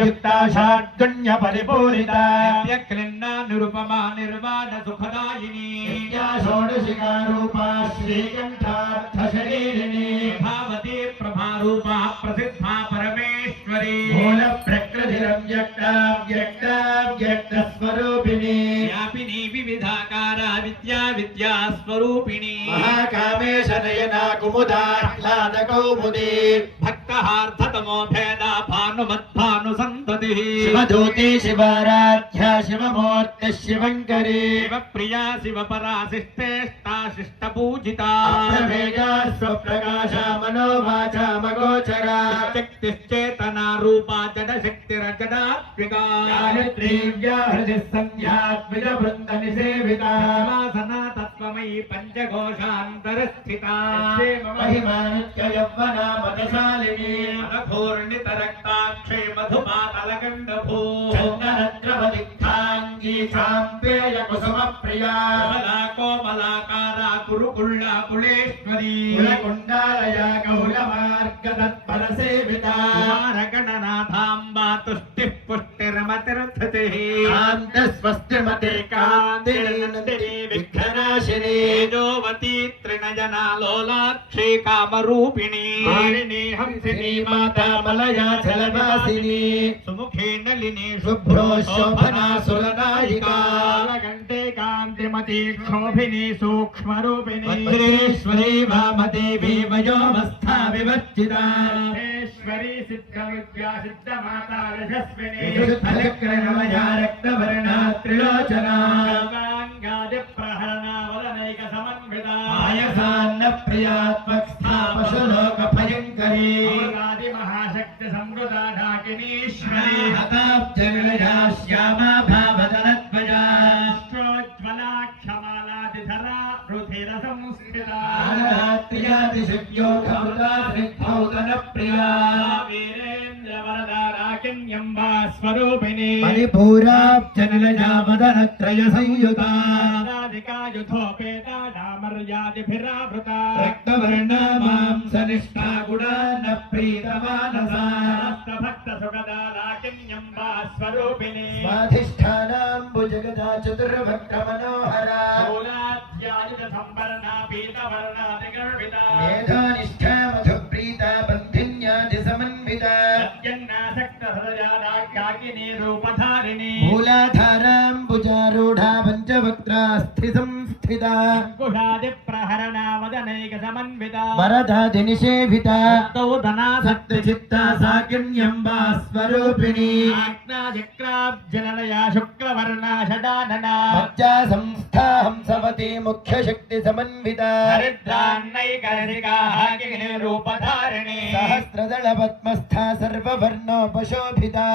युक्ता षड्गुण्य परिपूरिता नित्यक्लिन्ना निरुपमा निर्वाण सुखदायिनी नित्या षोडशिका रूपा श्रीकण्ठार्थ शरीरिणी भावती प्रभारूपा प्रसिद्धा परमेश्वरी मूल प्रकृतिरव्यक्ता व्यक्ता व्यक्तस्वरूपिणी व्यापिनी विविधाकारा विद्या विद्या स्वरूपिणी महाकामेश नयना कुमुदाह्लादकौमुदी भक्तहार्थतमो भेदा भानुमद्भानुसन्ततिः शिवदूती शिवाराध्या शिवमूर्तिः शिवङ्करी शिवप्रिया शिवपरा शिष्टेष्टा शिष्टपूजिता प्रभेदा स्वप्रकाशा मनोवाचा मगोचरा शक्तिश्चेतना रूपा जडशक्तिरजडात्मिका गायत्री व्याहृतिः संध्यात्मिजवृन्दनिसेविता वासना तत्त्वमयी पञ्चघोषान्तरस्थिता महिमानित्ययौवना मदशालिनी मदघूर्णितरक्ताक्षे मधुपातलगण्डभू चन्दनद्रवदिग्धाङ्गी चाम्पेयकुसुमप्रिया कमला कोमलाकारा कुरुकुल्ला कुलेश्वरी कुलकुण्डालया कौलमार्गतत्परसेविता कुमारगणनाथाम्बा तुष्टिः पुष्टिरमतिरथतिः कान्तस्वस्तिमते कान्तिनन्दिनी विघ्ननाशिनी तेजोवती त्रिनयना लोलाक्षी कामरूपिणी मालिनी हंसिनी माता मलया जलवासिनी सुमुखे नलिनी शुभ्रो शोभना सुरनायिका घंटे कांतिमती क्षोभिनी सूक्ष्मरूपिणी वज्रेश्वरी वामदेवी वयोवस्था विवर्जिता ईश्वरी सिद्धविद्या सिद्धमाता यशस्विनी फलक्रमया रक्तवर्णा त्रिलोचना गादिप्रहरणा वदनैक समन्विता आयसान्न प्रियात्मकस्था पशुलोकभयङ्करी गादि महाशक्ति संवृता ढाकिनीश्वरी हताब्जनिलया श्यामा भावदनत्वया ज्वला क्षमालादिधरा रुधिरसंस्थिता आनरात्र्यादिशिव्योगमृता श्रीद्धौतनप्रिया वीरेन्द्रवरदा राकिन्यम्बा स्वरूपिणी परिपूराब्जनिलया मदनत्रयसंयुता राधिका युधोपेता नामर्यादिभिरावृता रक्तवर्णा मांसनिष्ठा गुणान्न प्रीतमानसा भक्त सुखदा राकिन्यम्बा स्वरूपिणी स्वाधिष्ठानाम्बुजगदा चतुर्भक्तमनोहरा मूलाध्यायुध संवरणा पीतवर्णादिगर्भिता मेधानिष्ठा मधुप्रीता बन्धिन्यादिसमन्विता सत्यन्नासक्तहृदया काकिनी रूपधारिणी मूलाधाराम्बुजारूढा पञ्चवक्त्रा स्थिसंस्थिता अंकुशादिप्रहरणा वदनैक समन्विता वरदादिनिषेविता धना सत्यचित्ता साकिन्यम्बा स्वरूपिणी आज्ञाचक्राब्जनलया शुक्लवर्णा षडानना मज्जा संस्था हंसवती मुख्यशक्तिसमन्विता हरिद्रान्नैकहरिका हाकिनी रूपधारिणी सहस्रदलपद्मस्था सर्ववर्णोपशोभिता